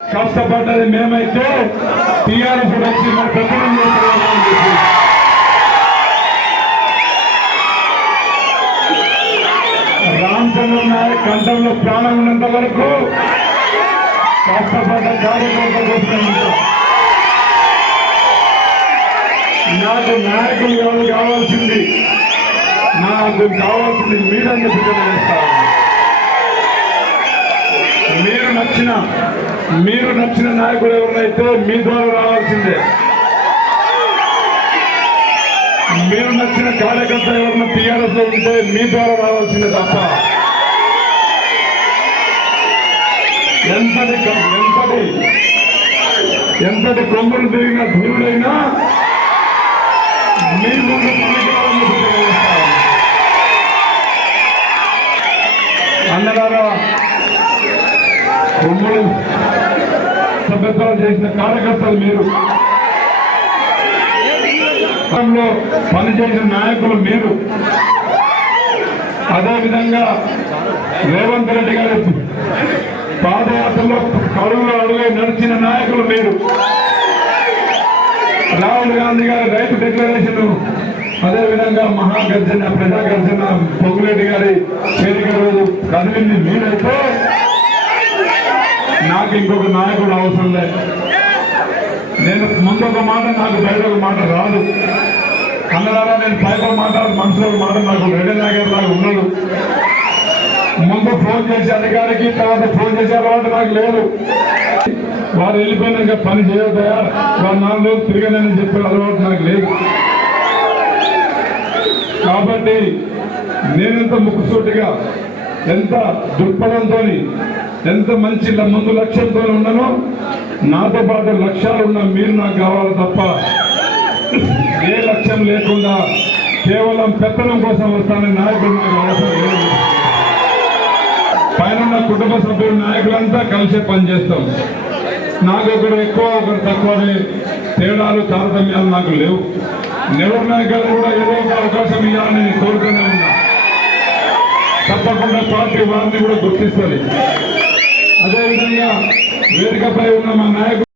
కష్టపడ్డది మేమైతే టీఆర్ఎస్ వచ్చి మన ప్రచారం చేస్తున్నామని రామచంద్ర నాయక్ కంఠంలో ప్రాణం ఉన్నంత వరకు కష్టపడ్డ కార్యకర్తలు నాకు నాయకులు ఎవరు కావాల్సింది? నాకు కావాల్సింది మీరని తెలియజేస్తాను మీరు నచ్చిన మీరు నచ్చిన నాయకుడు ఎవరైతే మీ ద్వారా రావాల్సిందే? మీరు నచ్చిన కార్యకర్త ఎవరైనా టీఆర్ఎస్లో ఉంటే మీ ద్వారా రావాల్సిందే తప్ప. ఎంతటి ఎంతటి ఎంతటి కొమ్ములు తిరిగిన ధీరుడైనా మీ ముందు పనికిరాలని అన్నగారా మమ్మల్ని సభ్యత్వం చేసిన కార్యకర్తలు మీరు. పనిచేసిన నాయకులు మీరు. అదేవిధంగా రేవంత్ రెడ్డి గారి పాదయాత్రలో కడుగులో అడుగు నడిచిన నాయకులు మీరు. రాహుల్ గాంధీ గారి రైతు డిక్లరేషన్ అదేవిధంగా మహాగర్జన ప్రజాగర్జన పొగులేటి గారి పేరిక రోజు కదిలింది మీరైతే నాకు ఇంకొక నాయకుడు అవసరం లేదు. నేను ముందు ఒక మాట నాకు బయట ఒక మాట రాదు. కన్నడారా నేను పైన మాట మనుషుల మాట నాకు రెడ్డి నాయకుడు నాకు ఉండదు ముందు ఫోన్ చేసే అధికారికి తర్వాత ఫోన్ చేసే అలవాటు నాకు లేదు. వారు వెళ్ళిపోయినాక పని చేయొద్దయా వారు నాలుగు రోజులు తిరగనని చెప్పే అలవాటు నాకు లేదు. కాబట్టి నేనెంత ముక్కుసూటిగా ఎంత దృక్పథంతో ఎంత మంచి ముందు లక్ష్యంతో ఉన్నానో నాతో పాటు లక్ష్యాలు ఉన్న మీరు నాకు కావాలి తప్ప ఏ లక్ష్యం లేకుండా కేవలం పెత్తనం కోసం వస్తానని నాయకుడు నాకు అవసరం లేదు పైన ఉన్న కుటుంబ సభ్యుల నాయకులంతా కలిసే పనిచేస్తాం నాకు ఒకరు ఎక్కువ ఒకరు తక్కువ అనే తేడాలు తారతమ్యాలు నాకు లేవు. నెవరు నాయకులు కూడా ఏదో ఒక అవకాశం ఇవ్వాలని కోరుకున్నాను తప్పకుండా పార్టీ వారిని కూడా గుర్తిస్తుంది. అదేవిధంగా వేదికపై ఉన్న మా నాయకులు